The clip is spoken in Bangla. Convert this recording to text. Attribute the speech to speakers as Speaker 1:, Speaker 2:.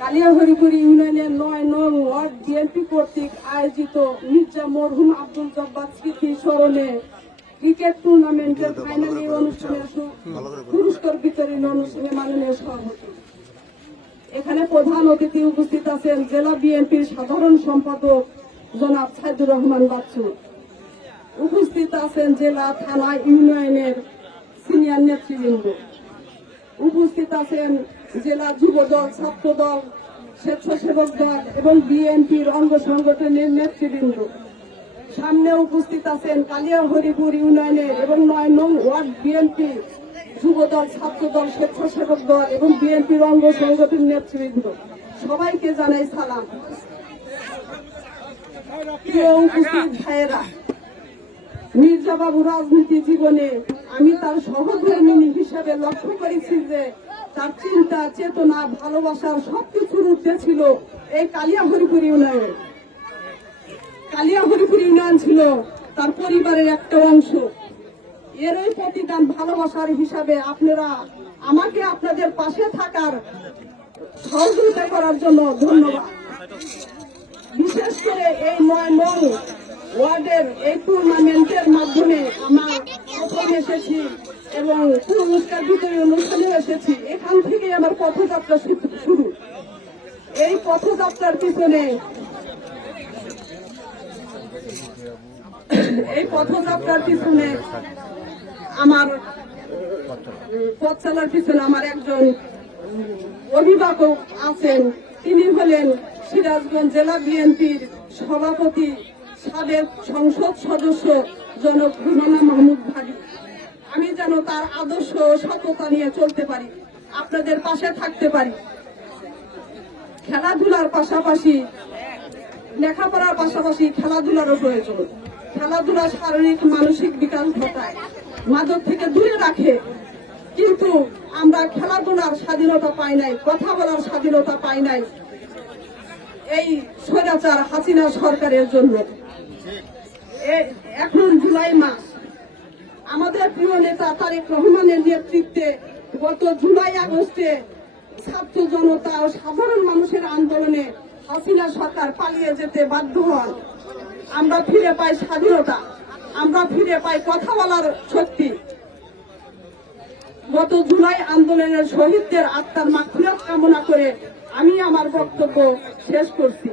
Speaker 1: কালিয়াহরিপুর ইউনিয়নের নয় নং ওয়ার্ড বিএনপি কর্তৃক আয়োজিত মির্জা মরহুম আব্দুল জব্বার স্মৃতি স্মরণে ক্রিকেট টুর্নামেন্টের ফাইনাল অনুষ্ঠানে পুরস্কার বিতরণ অনুষ্ঠানে মাননীয় সভাপতি। এখানে প্রধান অতিথি উপস্থিত আছেন জেলা বিএনপির সাধারণ সম্পাদক জনাব সাইদুর রহমান বাচ্চু। উপস্থিত আছেন জেলা থানা ইউনিয়নের সিনিয়র নেতৃবৃন্দ। উপস্থিত আছেন জেলা যুব দল ছাত্র দল স্বেচ্ছাসেবক দল এবং বিএনপির অঙ্গ সংগঠনের নেতৃবৃন্দ। সামনে উপস্থিত আছেন কালিয়া হরিপুর ইউনিয়নের এবং নয় নং ওয়ার্ড বিএনপি যুব দল ছাত্র দল স্বেচ্ছাসেবক দল এবং বিএনপির অঙ্গ সংগঠনের নেতৃবৃন্দ। সবাইকে জানাই সালাম। মির্জা বাবু রাজনীতি জীবনে আমি তার সহধর্মিনী হিসেবে লক্ষ্য করেছি যে তার চিন্তা, চেতনা ভালোবাসার সবকিছুর ঊর্ধ্বে ছিল এই কালিয়া হরিপুর ইউনিয়ন। কালিয়া হরিপুর ইউনিয়ন ছিল তার পরিবারের একটা অংশ। এরই প্রতিদান ভালোবাসার হিসাবে আপনারা আমাকে আপনাদের পাশে থাকার সহযোগিতা করার জন্য ধন্যবাদ। বিশেষ করে এই নয় নং ওয়ার্ডের এই টুর্নামেন্টের মাধ্যমে আমার এসেছি এবং পুরস্কার বিতরী অনুষ্ঠানে এসেছি এখান থেকে আমার পথযাত্রা শুরু। এই পথযাত্রার পিছনে এই পথযাত্রার পিছনে আমার, পথ চলার পিছনে আমার একজন অভিভাবক আছেন। তিনি হলেন সিরাজগঞ্জ জেলা বিএনপির সভাপতি, সাবেক সংসদ সদস্য জনক রুমানা মাহমুদ ভাগি। আমি যেন তার আদর্শ সততা নিয়ে চলতে পারি। আপনাদের পাশে থাকতে পারি। খেলাধুলার পাশাপাশি, লেখাপড়ার পাশাপাশি খেলাধুলারও প্রয়োজন। খেলাধুলা শারীরিক, মানসিক বিকাশ ঘটায়। মাদক থেকে দূরে রাখে। কিন্তু আমরা খেলাধুলার স্বাধীনতা পাই নাই, কথা বলার স্বাধীনতা পাই নাই। এই স্বৈরাচার হাসিনা সরকারের জন্য। এখন জুলাই মাস। আমাদের প্রিয় নেতা তারেক রহমানের নেতৃত্বে গত জুলাই আগস্টে ছাত্র জনতা ও সাধারণ মানুষের আন্দোলনে হাসিনা সরকার পালিয়ে যেতে বাধ্য হন। আমরা ফিরে পাই স্বাধীনতা, আমরা ফিরে পাই কথা বলার শক্তি। গত জুলাই আন্দোলনের শহীদদের আত্মার মাখুরাত কামনা করে আমি আমার বক্তব্য শেষ করছি।